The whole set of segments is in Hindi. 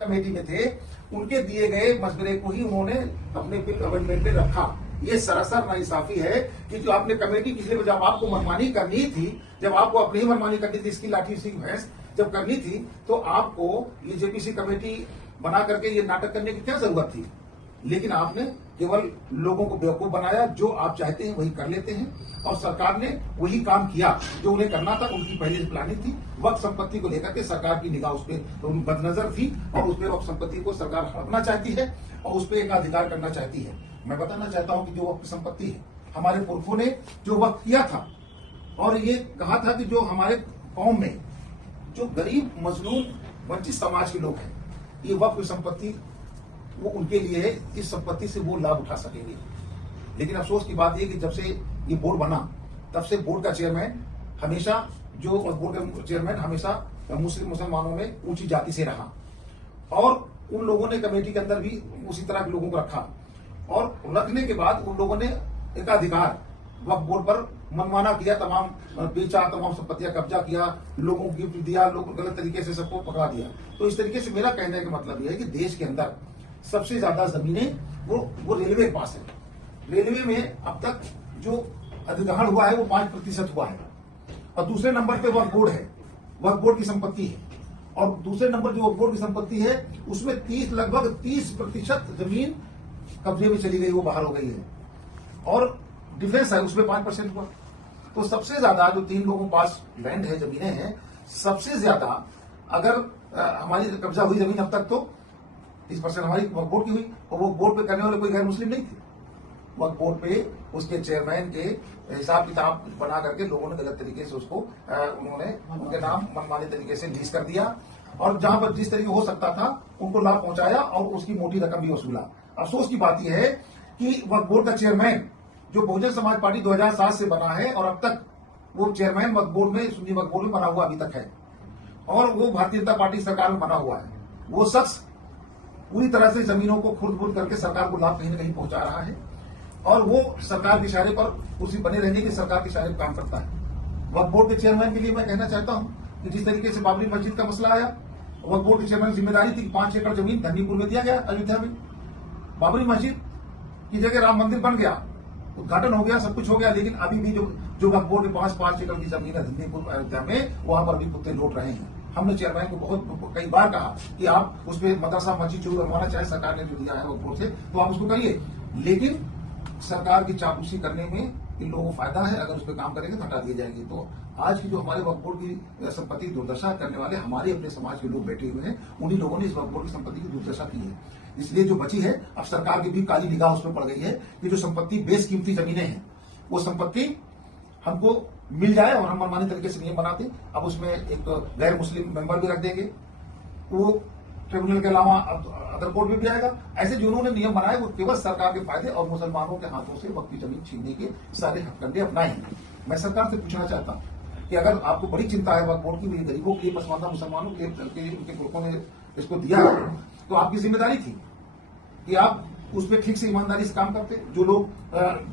कमेटी में थे, उनके दिए गए मशवरे को ही उन्होंने अपने बिल अमेंडमेंट में रखा। ये सरासर नाइंसाफी है कि जो आपने कमेटी पिछले में जब आपको मनमानी करनी थी, जब आपको अपनी ही मनमानी करनी थी, इसकी लाठी सी भैंस जब करनी थी, तो आपको ये जेपीसी कमेटी बना करके ये नाटक करने की क्या जरूरत थी। लेकिन आपने केवल लोगों को बेवकूफ बनाया, जो आप चाहते हैं वही कर लेते हैं, और सरकार ने वही काम किया जो उन्हें करना था। उनकी पहले से प्लानिंग थी। वक्फ संपत्ति को लेकर के सरकार की निगाह उस पर बदनजर थी, और उस पर वक्फ संपत्ति को सरकार हड़पना चाहती है और उस पर एक अधिकार करना चाहती है। मैं बताना चाहता हूं कि जो वक्फ संपत्ति है, हमारे पुरखों ने जो वक्फ किया था, और ये कहा था कि जो हमारे कौम में जो गरीब मजलूम वंचित समाज के लोग हैं, ये वक्फ संपत्ति वो उनके लिए है, इस संपत्ति से वो लाभ उठा सकेंगे। लेकिन अफसोस की बात यह कि जब से ये बोर्ड बना, तब से बोर्ड का चेयरमैन हमेशा मुसलमानों में ऊंची जाति से रहा, और उन लोगों ने कमेटी के अंदर भी उसी तरह के लोगों को रखा, और रखने के बाद उन लोगों ने एकाधिकार वक्फ बोर्ड पर मनमाना किया, तमाम बेचा, तमाम संपत्तियां कब्जा किया, लोगों को गिफ्ट दिया, लोग गलत तरीके से सबको पकड़ा दिया। तो इस तरीके से मेरा कहने का मतलब यह है कि देश के अंदर सबसे ज्यादा जमीनें वो रेलवे के पास है। रेलवे में अब तक जो अधिग्रहण हुआ है वो 5% हुआ है, और दूसरे नंबर पे वक्फ बोर्ड है, वक्फ बोर्ड की संपत्ति है, और दूसरे नंबर जो वक्फ बोर्ड की संपत्ति है उसमें लगभग 30% जमीन कब्जे में चली गई, वो बाहर हो गई है, और डिफेंस है उसमें 5% हुआ। तो सबसे ज्यादा जो 3 लोगों के पास लैंड है, जमीनें हैं, सबसे ज्यादा अगर हमारी कब्जा हुई जमीन अब तक तो 30% हमारी वक्फ बोर्ड की हुई, और वो बोर्ड पे करने वाले कोई गैर मुस्लिम नहीं थे। वक्फ बोर्ड पे उसके चेयरमैन के हिसाब किताब बना करके लोगों ने गलत तरीके से उसको उन्होंने उनके नाम मनमाने तरीके से लीज कर दिया, और जहां पर जिस तरीके हो सकता था उनको लाभ पहुंचाया, और उसकी मोटी रकम भी वसूला। अफसोस की बात यह है कि वक्फ बोर्ड का चेयरमैन जो बहुजन समाज पार्टी 2007 से बना है, और अब तक वो चेयरमैन वक्फ बोर्ड में, सुन्नी वक्फ बोर्ड में बना हुआ अभी तक है, और वो भारतीय जनता पार्टी सरकार में बना हुआ है। वो शख्स पूरी तरह से जमीनों को खुर्द-बुर्द करके सरकार को लाभ कहीं न कहीं पहुंचा रहा है, और वो सरकार के इशारे पर उसी बने रहने की सरकार के इशारे पर काम करता है। वक्फ बोर्ड के चेयरमैन के लिए मैं कहना चाहता हूं कि जिस तरीके से बाबरी मस्जिद का मसला आया, वक्फ बोर्ड के चेयरमैन की जिम्मेदारी थी कि 5 एकड़ जमीन धन्नीपुर में दिया गया, अयोध्या में। बाबरी मस्जिद की जगह राम मंदिर बन गया, उद्घाटन हो गया, सब कुछ हो गया, लेकिन अभी भी जो वक्फ बोर्ड के पास 5 एकड़ की जमीन है धन्नीपुर अयोध्या में, वहां पर अभी कुत्ते लौट रहे हैं। हमने चेयरमैन को कई बार कहा कि आप उस पर मदरसा मस्जिद शुरू करवाना चाहे, सरकार ने जो दिया है वक्फ बोर्ड से, तो आप उसको करिए, लेकिन सरकार की चापलूसी करने में इन लोगों को फायदा है। अगर उस पर काम करेंगे तो हटा दी जाएगी। तो आज की जो हमारे वक्फ बोर्ड की संपत्ति दुर्दशा करने वाले हमारे अपने समाज के लोग बैठे हुए हैं, उन्हीं लोगों ने इस वक्फ बोर्ड की संपत्ति की दुर्दशा की है। इसलिए जो बची है, अब सरकार की भी काली निगाह उसमें पड़ गई है कि जो संपत्ति बेशकीमती जमीनें हैं, वो संपत्ति हमको मिल जाए, और हम मनमानी तरीके से नियम बनाते। अब उसमें एक गैर मुस्लिम मेंबर भी रख देंगे, वो ट्रिब्यूनल के अलावा अदर कोर्ट में भी आएगा। ऐसे जो उन्होंने नियम बनाए वो केवल सरकार के फायदे और मुसलमानों के हाथों से वक्फ की जमीन छीनने के सारे हथकंडे अपनाएंगे। मैं सरकार से पूछना चाहता हूं कि अगर आपको बड़ी चिंता है वक्फ बोर्ड की, गरीबों के लिए, पसमानदा मुसलमानों के लिए उनके पुरखों ने इसको दिया है, तो आपकी जिम्मेदारी थी कि आप उस पर ठीक से ईमानदारी से काम करते। जो लोग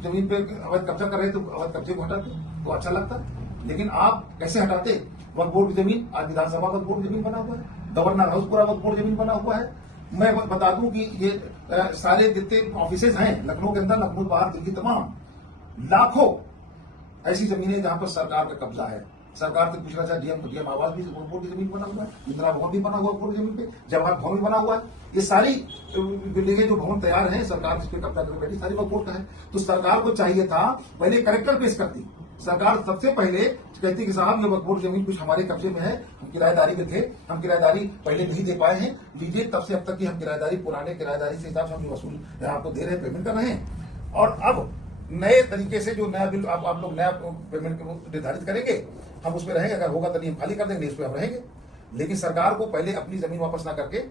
जमीन पे अवैध कब्जा कर रहे थे, अवैध कब्जे को हटाते तो अच्छा लगता, लेकिन आप कैसे हटाते? वक्फ बोर्ड की जमीन, आज विधानसभा वक्फ बोर्ड की जमीन बना हुआ है, गवर्नर हाउस पूरा वक्फ बोर्ड जमीन बना हुआ है। मैं बता दूं कि ये सारे जितने ऑफिसेज हैं लखनऊ के अंदर, लखनऊ बाहर, दिल्ली, तमाम लाखों ऐसी जमीनें जहां पर सरकार का कब्जा है। सरकार से पूछना चाहिए, डीएम आवास भी वक्फ बोर्ड की जमीन बना हुआ है, इंदिरा भवन भी बना हुआ वक्फ बोर्ड की जमीन पे, जवाहर भवन भी बना हुआ है। ये सारी बिल्डिंगें जो भवन तैयार है, सरकार जिस पे कब्जा करके बैठी, सारी वक्फ बोर्ड का है। तो सरकार को चाहिए था पहले करेक्टर पेश करती। सरकार सबसे पहले कहती कि साहब ये वक्फ बोर्ड जमीन कुछ हमारे कब्जे में है, हम किराएदारी में थे, हम किराएदारी पहले नहीं दे पाए हैं, लीजिए, तब से अब तक की हम किराएदारी, पुराने किराएदारी से हिसाब से हम जो वसूल आपको दे रहे हैं, पेमेंट कर रहे हैं, और अब नए तरीके से जो नया बिल आप लोग नया पेमेंट निर्धारित करेंगे, हम उसमें रहेंगे। अगर होगा तो नियम खाली कर देंगे, इस पर हम रहेंगे। लेकिन सरकार को पहले अपनी जमीन वापस ना करके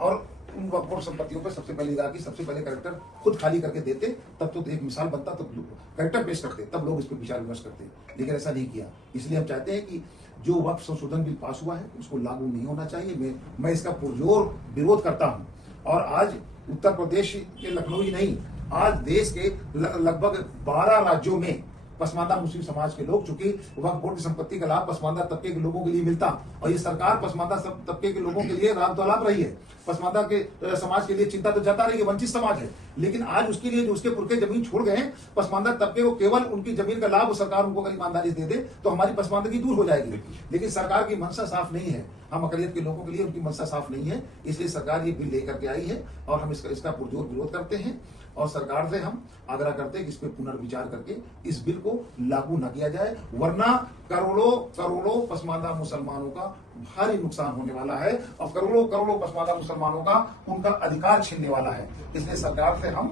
और उन वक्फ बोर्ड संपत्तियों पर सबसे पहले निगाह की, सबसे पहले करेक्टर खुद खाली करके देते, तब तो एक मिसाल बनता, तो करेक्टर पेश करते, तब लोग इस पर विचार विमर्श करते, लेकिन ऐसा नहीं किया। इसलिए हम चाहते हैं कि जो वक्फ संशोधन बिल पास हुआ है उसको लागू नहीं होना चाहिए। मैं इसका पुरजोर विरोध करता हूं, और आज उत्तर प्रदेश के लखनऊ ही नहीं, आज देश के लगभग 12 राज्यों में पसमानदा मुस्लिम समाज के लोग, चूंकि वक्फ बोर्ड की संपत्ति का लाभ पसमानदा तबके के लोगों के लिए मिलता और ये सरकार पसमानदा तबके के लोगों के लिए राम लाभ रही है। पसमानदा के समाज के लिए चिंता तो जता रही है, वंचित समाज है, लेकिन आज उसके लिए जो उसके पुरखे जमीन छोड़ गए हैं, पसमानदा तबके को केवल उनकी जमीन का लाभ सरकार उनको अगर ईमानदारी दे दे तो हमारी पसमानदगी दूर हो जाएगी। लेकिन सरकार की मंशा साफ नहीं है, हम अकलियत के लोगों के लिए उनकी मंशा साफ नहीं है, इसलिए सरकार ये बिल लेकर के आई है और हम इसका पुरजोर विरोध करते हैं और सरकार से हम आग्रह करते हैं कि इस पर पुनर्विचार करके इस बिल को लागू न किया जाए, वरना करोड़ों पसमानदा मुसलमानों का भारी नुकसान होने वाला है और करोड़ों पसमानदा मुसलमानों का उनका अधिकार छीनने वाला है। इसलिए सरकार से हम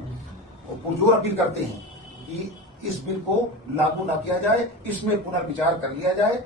पुरजोर अपील करते हैं कि इस बिल को लागू न किया जाए, इसमें पुनर्विचार कर लिया जाए।